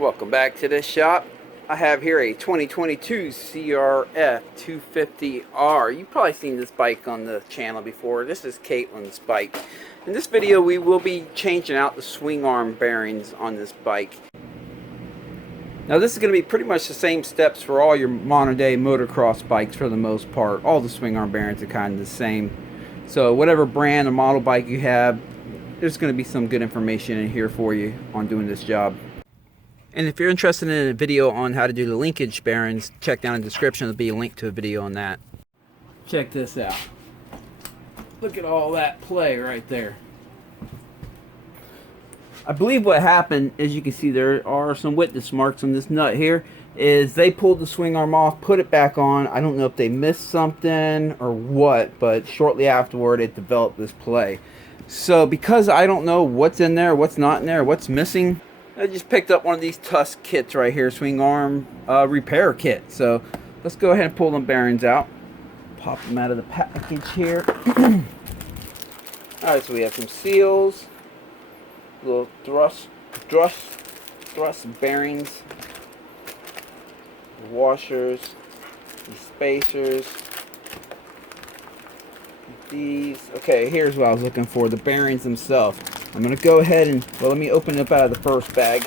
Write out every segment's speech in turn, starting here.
Welcome back to this shop. I have here a 2022 CRF 250R. You've probably seen this bike on the channel before. This is Caitlin's bike. In this video we will be changing out the swing arm bearings on this bike. Now this is going to be pretty much the same steps for all your modern day motocross bikes for the most part. All the swing arm bearings are kind of the same. So whatever brand or model bike you have, there's going to be some good information in here for you on doing this job. And if you're interested in a video on how to do the linkage bearings, check down in the description. There'll be a link to a video on that. Check this out. Look at all that play right there. I believe what happened, as you can see, there are some witness marks on this nut here, is they pulled the swing arm off, put it back on. I don't know if they missed something or what, but shortly afterward it developed this play. So because I don't know what's in there, what's not in there, what's missing, I just picked up one of these Tusk kits right here, swing arm repair kit. So let's go ahead and pull them bearings out. Pop them out of the package here. Alright, so we have some seals, little thrust bearings, washers, these spacers, these. Okay, here's what I was looking for, the bearings themselves. I'm going to go ahead and, well, let me open it up out of the first bag.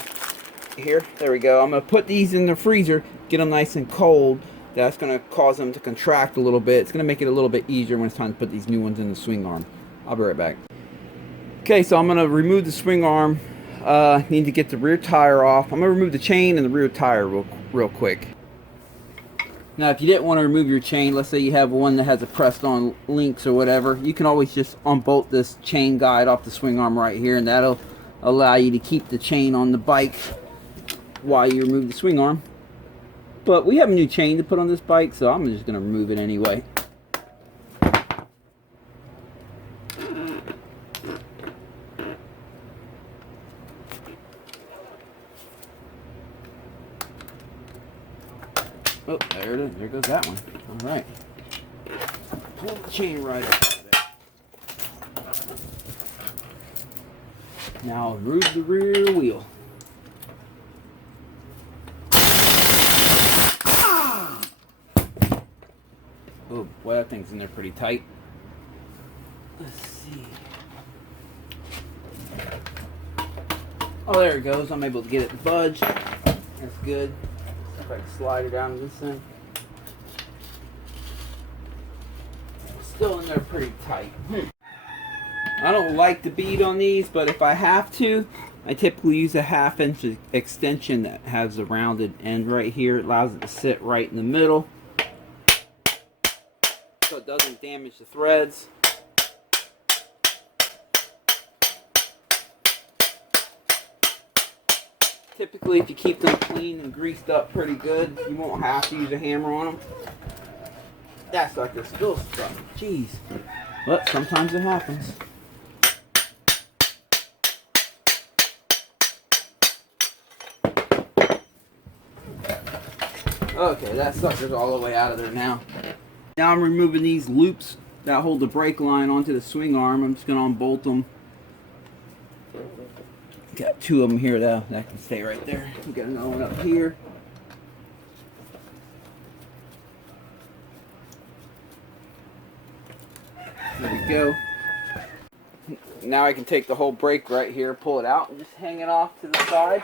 Here, there we go. I'm going to put these in the freezer, get them nice and cold. That's going to cause them to contract a little bit. It's going to make it a little bit easier when it's time to put these new ones in the swing arm. I'll be right back. Okay, so I'm going to remove the swing arm. Need to get the rear tire off. I'm going to remove the chain and the rear tire real quick. Now, if you didn't want to remove your chain, let's say you have one that has a pressed on links or whatever, you can always just unbolt this chain guide off the swing arm right here, and that'll allow you to keep the chain on the bike while you remove the swing arm. But we have a new chain to put on this bike, so I'm just going to remove it anyway. Oh, there it is. There goes that one. All right. Pull the chain right up out of there. Now remove the rear wheel. Oh, boy, that thing's in there pretty tight. Let's see. Oh, there it goes. I'm able to get it to budge. That's good. If I can slide it down this thing. Still in there pretty tight. I don't like the bead on these, but if I have to, I typically use a 1/2 inch extension that has a rounded end right here. It allows it to sit right in the middle, so it doesn't damage the threads. Typically, if you keep them clean and greased up pretty good, you won't have to use a hammer on them. That's like this little stuff. Jeez. But sometimes it happens. Okay, that sucker's all the way out of there now. Now I'm removing these loops that hold the brake line onto the swing arm. I'm just going to unbolt them. Got 2 of them here though, that can stay right there. We got another one up here. There we go. Now I can take the whole brake right here, pull it out, and just hang it off to the side.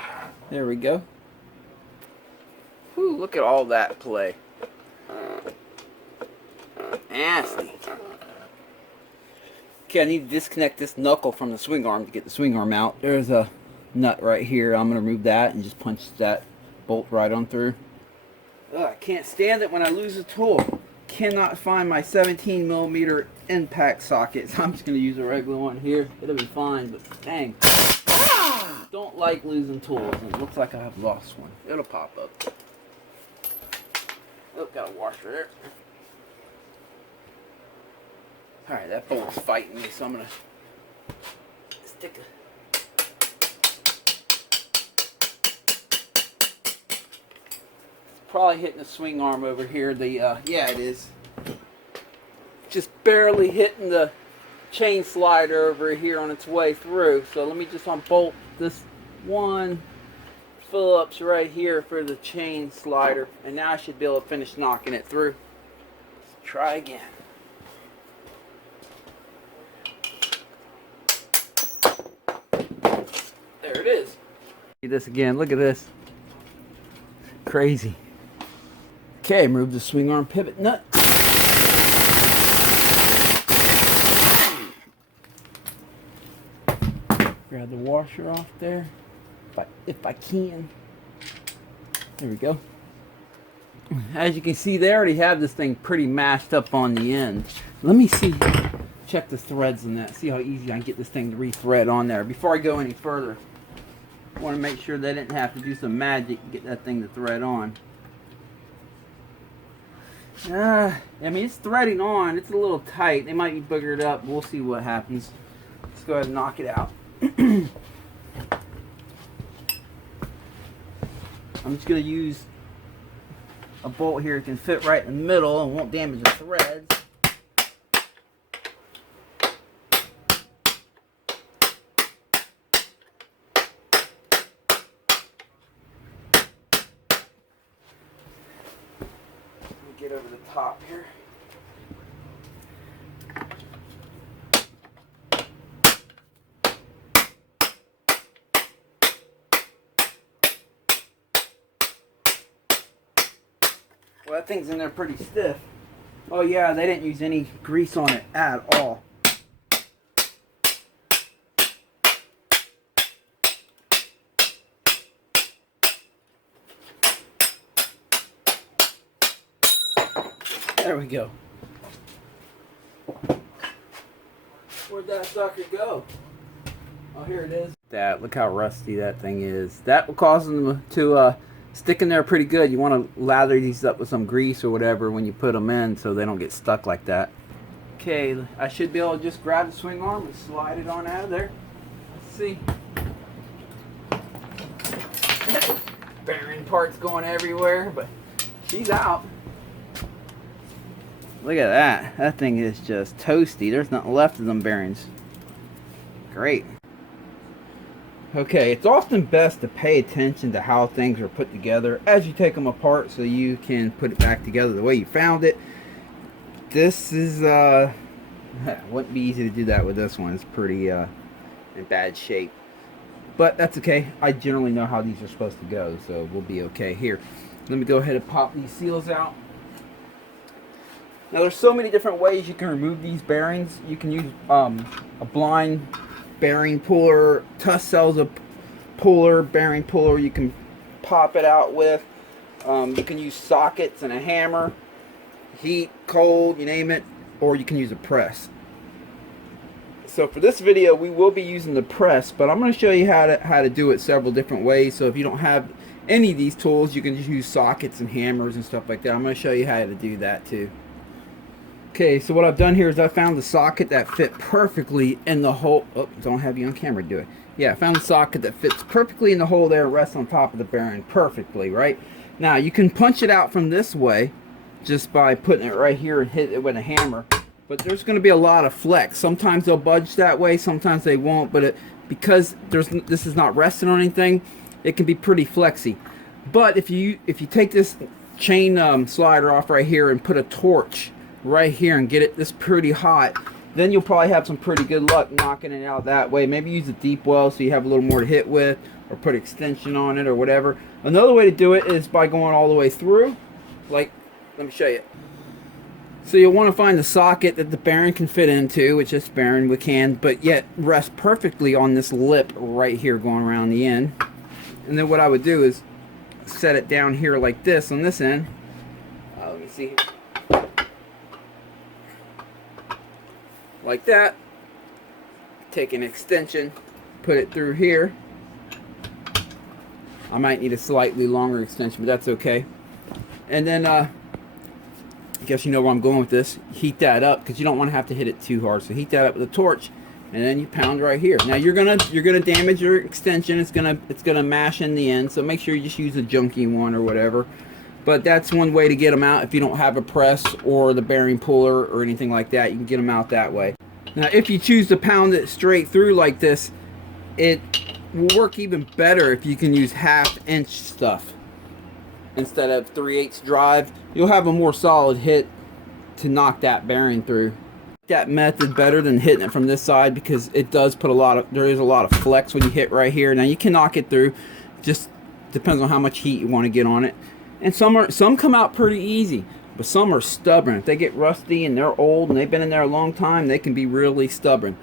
There we go. Whew, look at all that play. Nasty. Okay, I need to disconnect this knuckle from the swing arm to get the swing arm out. There's a nut right here. I'm going to remove that and just punch that bolt right on through. Ugh, I can't stand it when I lose a tool. Cannot find my 17mm impact socket, so I'm just going to use a regular one here. It'll be fine, but dang. Don't like losing tools, and it looks like I have lost one. It'll pop up. Oh, got a washer there. Alright, that bolt's fighting me, so I'm going to stick a... Probably hitting the swing arm over here. Yeah, it is. Just barely hitting the chain slider over here on its way through. So let me just unbolt this one Phillips right here for the chain slider, and now I should be able to finish knocking it through. Let's try again. There it is. See this again. Look at this. Crazy. Okay, move the swing arm pivot nut. Grab the washer off there, if I can. There we go. As you can see, they already have this thing pretty mashed up on the end. Let me see, check the threads on that, see how easy I can get this thing to re-thread on there. Before I go any further, I want to make sure they didn't have to do some magic to get that thing to thread on. I mean, it's threading on. It's a little tight. They might be boogered up. We'll see what happens. Let's go ahead and knock it out. I'm just going to use a bolt here that can fit right in the middle and won't damage the threads. Get over the top here. Well, that thing's in there pretty stiff. Oh yeah, they didn't use any grease on it at all. There we go. Where'd that sucker go? Oh, here it is. Look how rusty that thing is. That will cause them to stick in there pretty good. You want to lather these up with some grease or whatever when you put them in so they don't get stuck like that. Okay, I should be able to just grab the swing arm and slide it on out of there. Let's see. Bearing parts going everywhere, but she's out. Look at that. That thing is just toasty. There's nothing left of them bearings. Great. Okay, it's often best to pay attention to how things are put together as you take them apart so you can put it back together the way you found it. This is, wouldn't be easy to do that with this one. It's pretty in bad shape. But that's okay. I generally know how these are supposed to go, so we'll be okay here. Let me go ahead and pop these seals out. Now there's so many different ways you can remove these bearings. You can use a blind bearing puller. Tuss sells a puller, bearing puller you can pop it out with. You can use sockets and a hammer, heat, cold, you name it, or you can use a press. So for this video we will be using the press, but I'm going to show you how to do it several different ways. So if you don't have any of these tools, you can just use sockets and hammers and stuff like that. I'm going to show you how to do that too. Okay, so what I've done here is I found the socket that fit perfectly in the hole. Oh, don't have you on camera do it. Yeah, I found the socket that fits perfectly in the hole there and rests on top of the bearing perfectly, right? Now, you can punch it out from this way just by putting it right here and hit it with a hammer. But there's going to be a lot of flex. Sometimes they'll budge that way, sometimes they won't. But because this is not resting on anything, it can be pretty flexy. But if you take this chain slider off right here and put a torch right here and get it this pretty hot, then you'll probably have some pretty good luck knocking it out that way. Maybe use a deep well so you have a little more to hit with, or put extension on it or whatever. Another way to do it is by going all the way through. Like, let me show you. So you'll want to find the socket that the bearing can fit into, which this bearing we can, but yet rest perfectly on this lip right here going around the end. And then what I would do is set it down here like this on this end. Let me see here. Like that. Take an extension, put it through here. I might need a slightly longer extension, but that's okay. And then I guess you know where I'm going with this. Heat that up because you don't want to have to hit it too hard. So heat that up with a torch, and then you pound right here. Now you're gonna damage your extension. It's gonna mash in the end. So make sure you just use a junky one or whatever. But that's one way to get them out if you don't have a press or the bearing puller or anything like that. You can get them out that way. Now if you choose to pound it straight through like this, it will work even better if you can use 1/2 inch stuff instead of 3/8 drive. You'll have a more solid hit to knock that bearing through. That method better than hitting it from this side, because it does put there is a lot of flex when you hit right here. Now you can knock it through, just depends on how much heat you want to get on it. And some come out pretty easy, but some are stubborn. If they get rusty and they're old and they've been in there a long time, they can be really stubborn.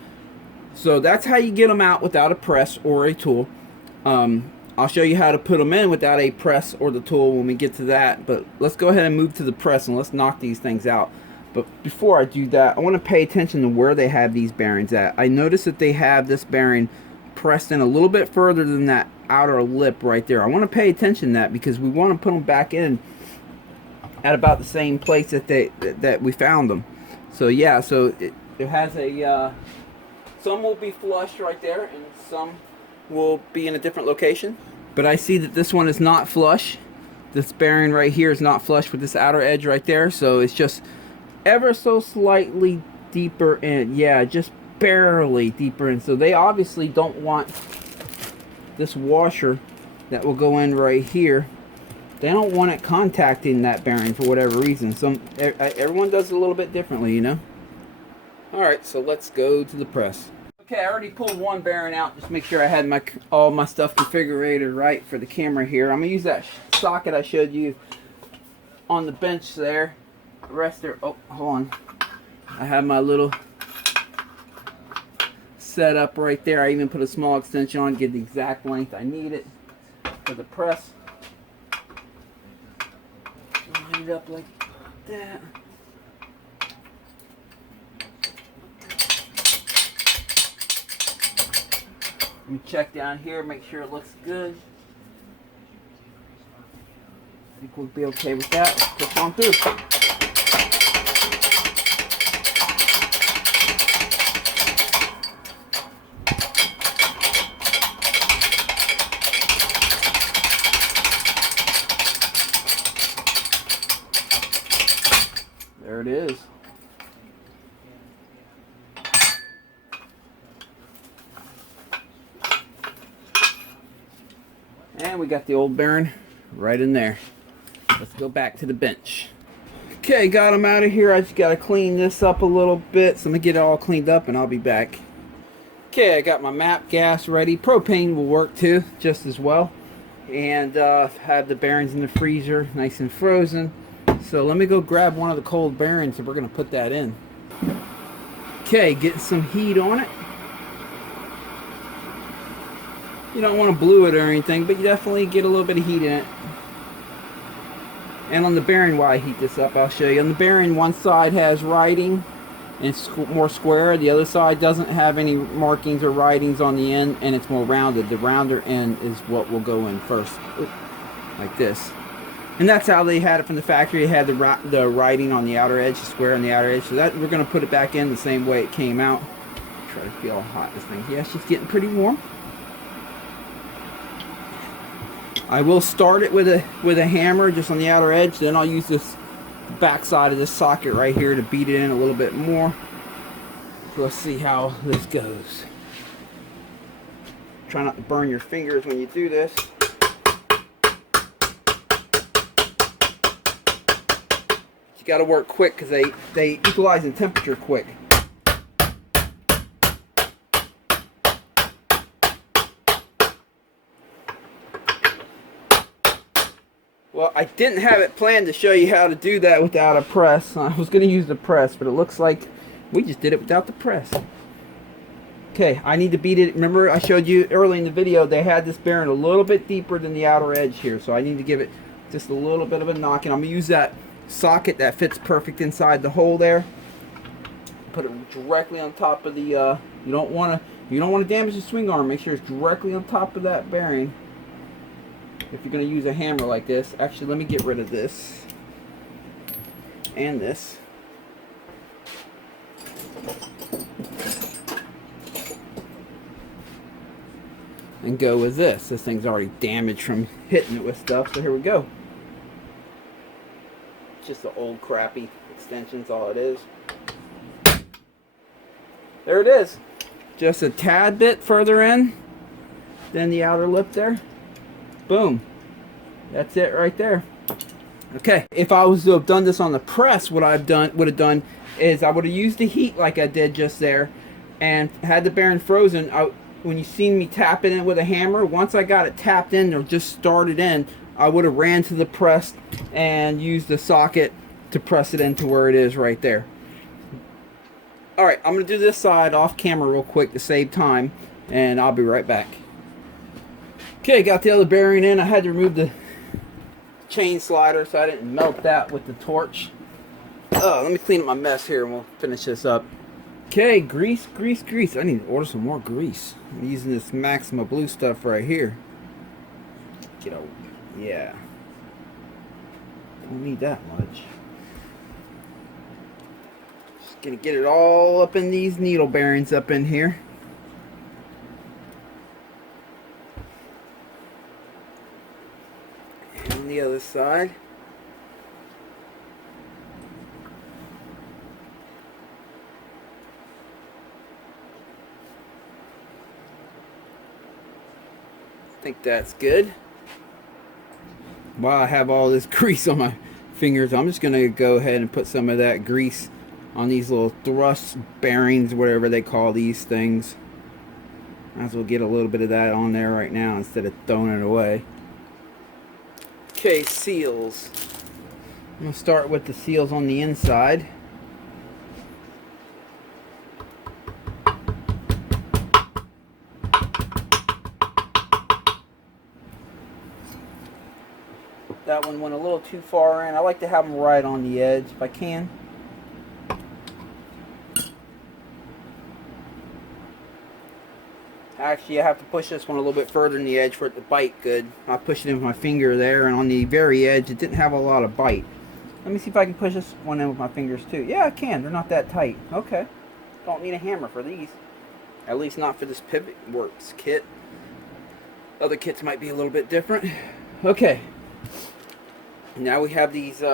So that's how you get them out without a press or a tool. I'll show you how to put them in without a press or the tool when we get to that, but let's go ahead and move to the press and let's knock these things out. But before I do that, I want to pay attention to where they have these bearings at. I noticed that they have this bearing pressed in a little bit further than that outer lip right there. I want to pay attention to that because we want to put them back in at about the same place that we found them. So yeah, so it has a some will be flush right there and some will be in a different location. But I see that this one is not flush. This bearing right here is not flush with this outer edge right there, so it's just ever so slightly deeper in. Yeah, just barely deeper in. So they obviously don't want this washer that will go in right here. They don't want it contacting that bearing for whatever reason. Everyone does it a little bit differently, you know. Alright, so let's go to the press. Okay, I already pulled one bearing out. Just make sure I had all my stuff configured right for the camera here. I'm going to use that socket I showed you on the bench there. The rest there, oh, hold on. I have my little setup right there. I even put a small extension on to get the exact length I need it for the press. Line it up like that. Let me check down here, make sure it looks good. I think we'll be okay with that. Let's push on through. There it is. And we got the old bearing right in there. Let's go back to the bench. Okay, got them out of here. I just got to clean this up a little bit. So I'm going to get it all cleaned up and I'll be back. Okay, I got my MAP gas ready. Propane will work too, just as well. And have the bearings in the freezer, nice and frozen. So let me go grab one of the cold bearings and we're going to put that in. Okay, getting some heat on it. You don't want to blue it or anything, but you definitely get a little bit of heat in it. And on the bearing, while I heat this up, I'll show you. On the bearing, one side has writing and it's more square. The other side doesn't have any markings or writings on the end, and it's more rounded. The rounder end is what will go in first, like this. And that's how they had it from the factory. It had the writing on the outer edge, the square on the outer edge. So that we're going to put it back in the same way it came out. Try to feel how hot this thing. Yeah, she's getting pretty warm. I will start it with a hammer just on the outer edge. Then I'll use this back side of this socket right here to beat it in a little bit more. So let's see how this goes. Try not to burn your fingers when you do this. You got to work quick because they equalize in temperature quick. Well, I didn't have it planned to show you how to do that without a press. I was going to use the press, but it looks like we just did it without the press. Okay, I need to beat it. Remember I showed you early in the video, they had this bearing a little bit deeper than the outer edge here. So I need to give it just a little bit of a knock. And I'm going to use that socket that fits perfect inside the hole there. Put it directly on top of the, you don't want to damage the swing arm. Make sure it's directly on top of that bearing. If you're going to use a hammer like this. Actually, let me get rid of this and this. And go with this. This thing's already damaged from hitting it with stuff, so here we go. Just the old crappy extension's all it is. There it is. Just a tad bit further in. then the outer lip there. Boom. That's it right there. Okay, if I was to have done this on the press, what I've done would have done is I would have used the heat like I did just there, and had the bearing frozen. When you seen me tap it in with a hammer, once I got it tapped in or just started in, I would have ran to the press and used the socket to press it into where it is right there. Alright, I'm going to do this side off camera real quick to save time, and I'll be right back. Okay, got the other bearing in. I had to remove the chain slider so I didn't melt that with the torch. Oh, let me clean up my mess here and we'll finish this up. Okay, grease. I need to order some more grease. I'm using this Maxima blue stuff right here. Get out. Yeah. Don't need that much. Just gonna get it all up in these needle bearings up in here. And on the other side. I think that's good. While I have all this grease on my fingers, I'm just gonna go ahead and put some of that grease on these little thrust bearings, whatever they call these things. Might as well get a little bit of that on there right now instead of throwing it away. Okay, seals. I'm gonna start with the seals on the inside. That one went a little too far in. I like to have them right on the edge if I can. Actually, I have to push this one a little bit further in the edge for it to bite good. I pushed it in with my finger there, and on the very edge, it didn't have a lot of bite. Let me see if I can push this one in with my fingers too. Yeah, I can. They're not that tight. Okay. Don't need a hammer for these. At least not for this Pivot Works kit. Other kits might be a little bit different. Okay. Now we have these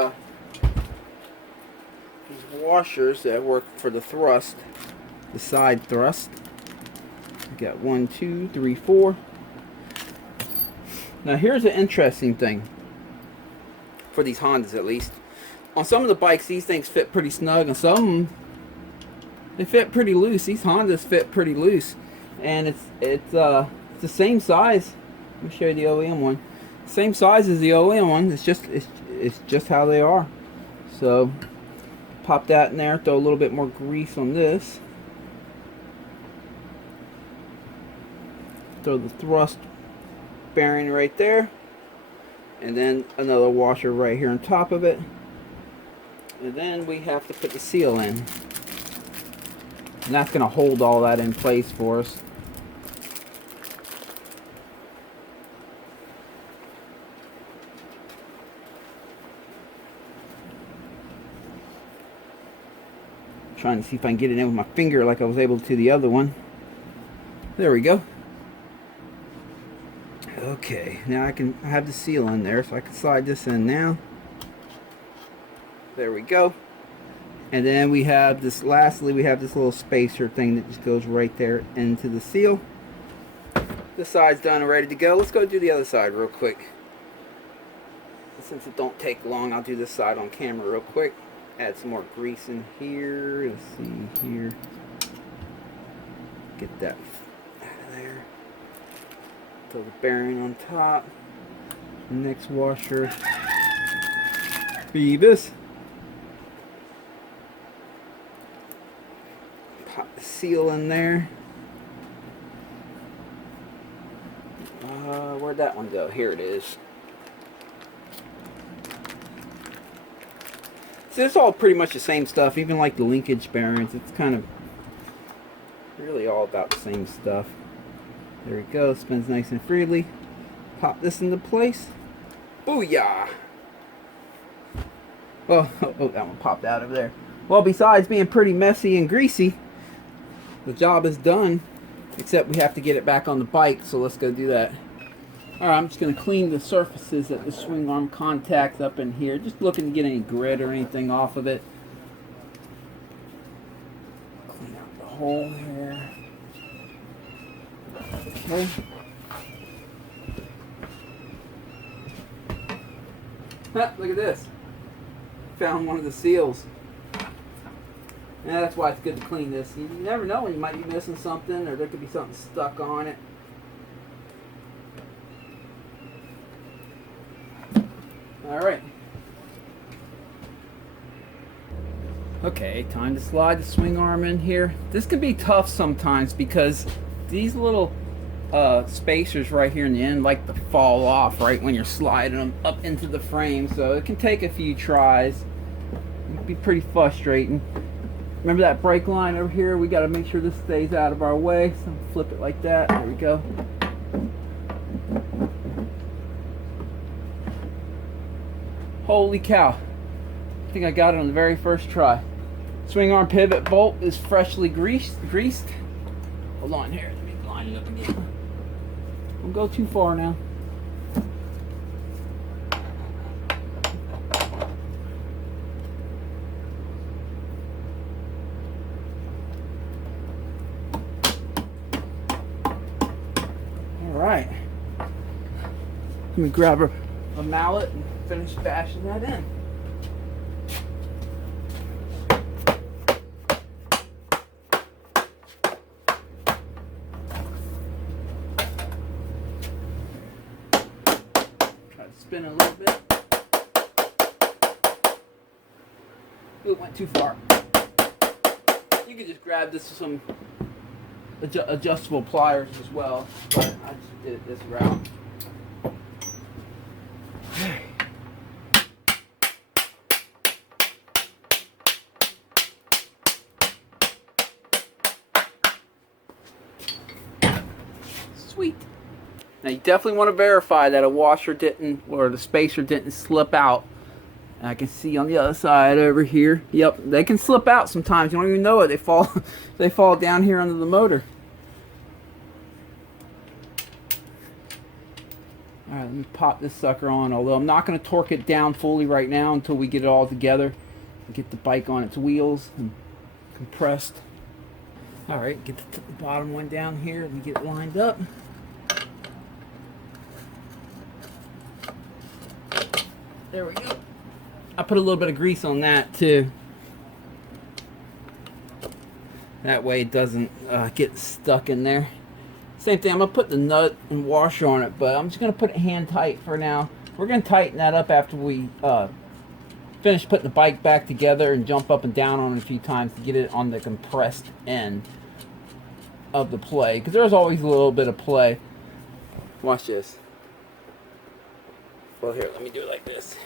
washers that work for the thrust, the side thrust. We got 1, 2, 3, 4. Now here's an interesting thing for these Hondas, at least. On some of the bikes, these things fit pretty snug, and some of them, they fit pretty loose. These Hondas fit pretty loose, and it's the same size. Let me show you the OEM one. Same size as the OEM one. It's just how they are. So pop that in there. Throw a little bit more grease on this. Throw the thrust bearing right there, and then another washer right here on top of it. And then we have to put the seal in, and that's going to hold all that in place for us. Trying to see if I can get it in with my finger like I was able to the other one. There we go. Okay, now I have the seal in there, so I can slide this in now. There we go. And then we have this, lastly, we have this little spacer thing that just goes right there into the seal. This side's done and ready to go. Let's go do the other side real quick. Since it don't take long, I'll do this side on camera real quick. Add some more grease in here. Let's see here. Get that out of there. Throw the bearing on top. Next washer. Beavis. Pop the seal in there. Where'd that one go? Here it is. So it's all pretty much the same stuff, even like the linkage bearings. It's kind of really all about the same stuff. There we go, spins nice and freely. Pop this into place. Booyah! Oh, that one popped out over there. Well, besides being pretty messy and greasy, the job is done. Except we have to get it back on the bike, so let's go do that. Alright, I'm just going to clean the surfaces at the swing arm contacts up in here. Just looking to get any grit or anything off of it. Clean out the hole here. Okay. Look at this. Found one of the seals. Yeah, that's why it's good to clean this. You never know when you might be missing something, or there could be something stuck on it. Alright. Okay, time to slide the swing arm in here. This can be tough sometimes because these little spacers right here in the end like to fall off right when you're sliding them up into the frame, so it can take a few tries. It can be pretty frustrating. Remember that brake line over here? We got to make sure this stays out of our way. So flip it like that. There we go. Holy cow. I think I got it on the very first try. Swing arm pivot bolt is freshly greased. Hold on here. Let me line it up again. Don't go too far now. Alright. Let me grab a mallet and finish bashing that in. Spin a little bit. It went too far. You can just grab this with some adjustable pliers as well, but I just did it this route. Sweet. Now you definitely want to verify that a washer didn't, or the spacer didn't slip out. And I can see on the other side over here. Yep, they can slip out sometimes. You don't even know it. They fall, they fall down here under the motor. All right, let me pop this sucker on. Although I'm not going to torque it down fully right now until we get it all together and get the bike on its wheels and compressed. All right, get the bottom one down here and get it lined up. There we go. I put a little bit of grease on that too. That way it doesn't get stuck in there. Same thing, I'm going to put the nut and washer on it, but I'm just going to put it hand tight for now. We're going to tighten that up after we finish putting the bike back together and jump up and down on it a few times to get it on the compressed end of the play. Because there's always a little bit of play. Watch this. Well, here, let me do it like this.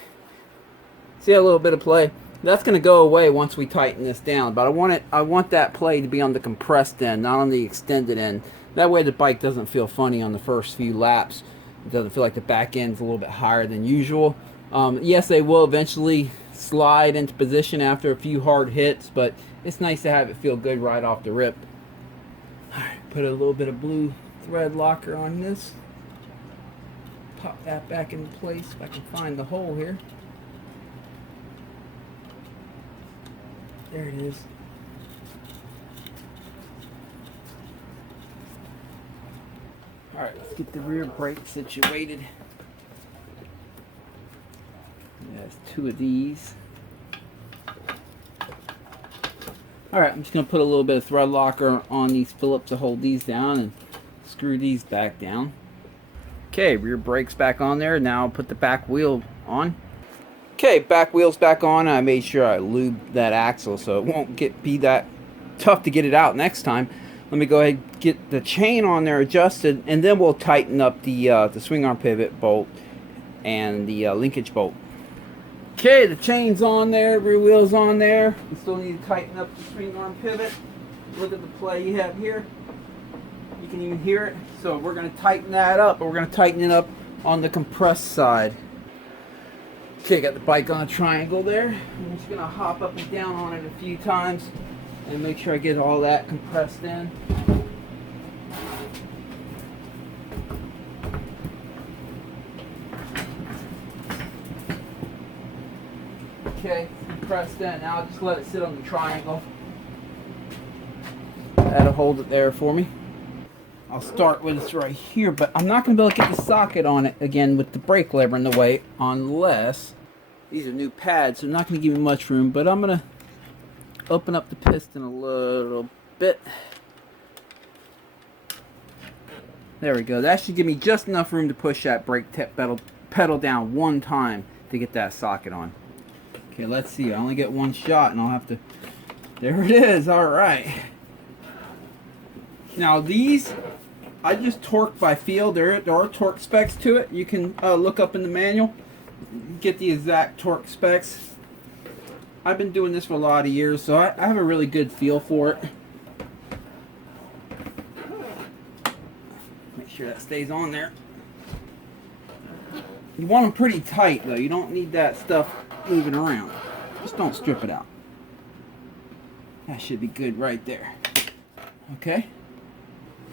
See a little bit of play? That's going to go away once we tighten this down, but I want that play to be on the compressed end, not on the extended end. That way the bike doesn't feel funny on the first few laps. It doesn't feel like the back end's a little bit higher than usual. Yes, they will eventually slide into position after a few hard hits, but it's nice to have it feel good right off the rip. Alright, put a little bit of blue thread locker on this. Pop that back into place if I can find the hole here. There it is. Alright, let's get the rear brake situated. There's two of these. Alright, I'm just going to put a little bit of thread locker on these Phillips to hold these down and screw these back down. Okay, rear brake's back on there. Now I'll put the back wheel on. Okay, back wheel's back on. I made sure I lubed that axle so it won't be that tough to get it out next time. Let me go ahead and get the chain on there adjusted, and then we'll tighten up the swing arm pivot bolt and the linkage bolt. Okay, the chain's on there, rear wheel's on there. We still need to tighten up the swing arm pivot. Look at the play you have here. You can even hear it. So we're going to tighten that up, but we're going to tighten it up on the compressed side. Okay, got the bike on a triangle there. I'm just going to hop up and down on it a few times and make sure I get all that compressed in. Okay, compressed in. Now I'll just let it sit on the triangle. That'll hold it there for me. I'll start with this right here, but I'm not going to be able to get the socket on it again with the brake lever in the way unless These are new pads, so not going to give me much room, but I'm going to open up the piston a little bit. There we go. That should give me just enough room to push that brake pedal down one time to get that socket on. Okay, let's see. I only get one shot and I'll have to... There it is. All right. Now these, I just torque by feel. There are torque specs to it. You can look up in the manual, get the exact torque specs. I've been doing this for a lot of years, so I have a really good feel for it. Make sure that stays on there. You want them pretty tight though. You don't need that stuff moving around. Just don't strip it out. That should be good right there. Okay.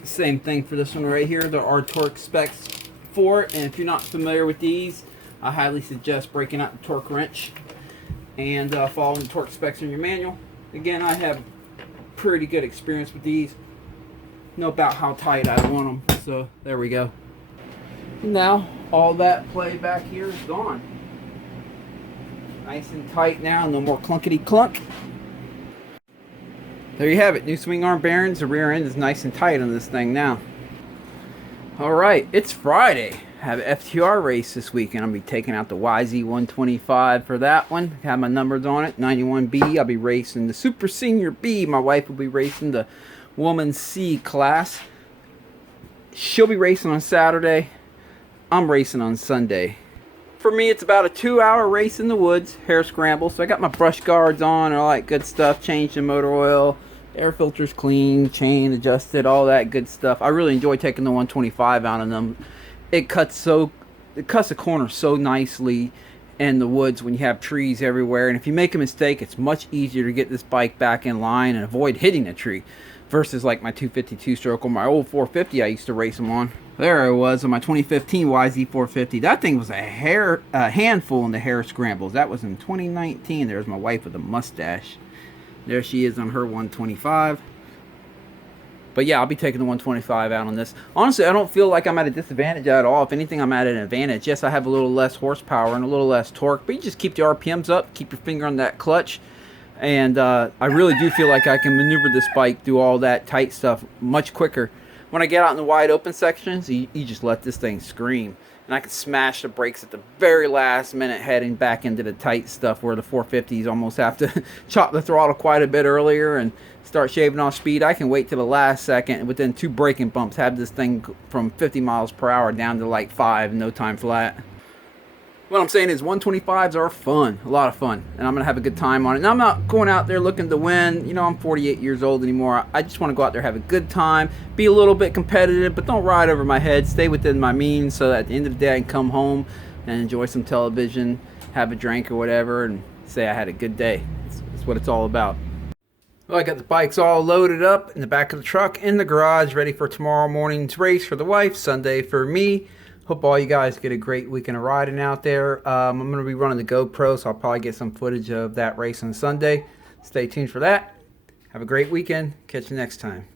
Same thing for this one right here. There are torque specs for it, and if you're not familiar with these, I highly suggest breaking out the torque wrench and following the torque specs in your manual. Again, I have pretty good experience with these. Know about how tight I want them. So there we go. Now all that play back here is gone. Nice and tight now, no more clunkety clunk. There you have it, new swing arm bearings. The rear end is nice and tight on this thing now. Alright, it's Friday. I have an FTR race this weekend. I'll be taking out the YZ125 for that one. Have my numbers on it, 91B. I'll be racing the Super Senior B. My wife will be racing the Woman C class. She'll be racing on Saturday. I'm racing on Sunday. For me, it's about a 2-hour race in the woods, hair scramble. So I got my brush guards on and all that good stuff. Changed the motor oil, air filters clean, chain adjusted, all that good stuff. I really enjoy taking the 125 out of them. It cuts the corner so nicely in the woods when you have trees everywhere. And if you make a mistake, it's much easier to get this bike back in line and avoid hitting a tree. Versus like my 252 stroke or my old 450 I used to race them on. There I was on my 2015 YZ450. That thing was a handful in the hair scrambles. That was in 2019. There's my wife with a mustache. There she is on her 125. But yeah, I'll be taking the 125 out on this. Honestly, I don't feel like I'm at a disadvantage at all. If anything, I'm at an advantage. Yes, I have a little less horsepower and a little less torque, but you just keep the RPMs up, keep your finger on that clutch. And I really do feel like I can maneuver this bike through all that tight stuff much quicker. When I get out in the wide open sections, you just let this thing scream. And I can smash the brakes at the very last minute heading back into the tight stuff where the 450s almost have to chop the throttle quite a bit earlier and start shaving off speed. I can wait till the last second and within 2 braking bumps have this thing from 50 miles per hour down to like 5 in no time flat. What I'm saying is 125s are fun, a lot of fun, and I'm going to have a good time on it. And I'm not going out there looking to win. You know, I'm 48 years old anymore. I just want to go out there, have a good time, be a little bit competitive, but don't ride over my head. Stay within my means so that at the end of the day I can come home and enjoy some television, have a drink or whatever, and say I had a good day. That's what it's all about. Well, I got the bikes all loaded up in the back of the truck in the garage, ready for tomorrow morning's race for the wife, Sunday for me. Hope all you guys get a great weekend of riding out there. I'm going to be running the GoPro, so I'll probably get some footage of that race on Sunday. Stay tuned for that. Have a great weekend. Catch you next time.